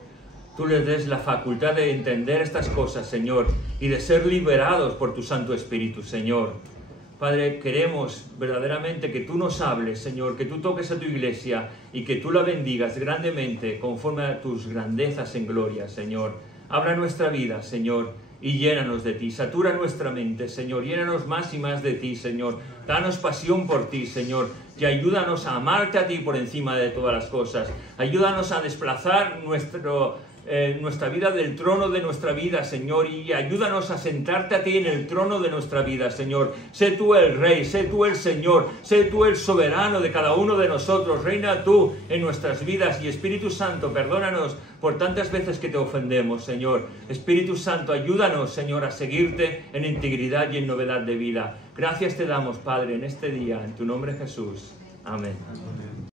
tú les des la facultad de entender estas cosas, Señor, y de ser liberados por tu Santo Espíritu, Señor. Padre, queremos verdaderamente que tú nos hables, Señor, que tú toques a tu iglesia y que tú la bendigas grandemente conforme a tus grandezas en gloria, Señor. Habla nuestra vida, Señor, y llénanos de ti. Satura nuestra mente, Señor. Llénanos más y más de ti, Señor. Danos pasión por ti, Señor. Y ayúdanos a amarte a ti por encima de todas las cosas. Ayúdanos a desplazar nuestra vida del trono de nuestra vida, Señor, y ayúdanos a sentarte a ti en el trono de nuestra vida, Señor. Sé tú el Rey, sé tú el Señor, sé tú el soberano de cada uno de nosotros. Reina tú en nuestras vidas y Espíritu Santo, perdónanos por tantas veces que te ofendemos, Señor. Espíritu Santo, ayúdanos, Señor, a seguirte en integridad y en novedad de vida. Gracias te damos, Padre, en este día, en tu nombre, Jesús. Amén.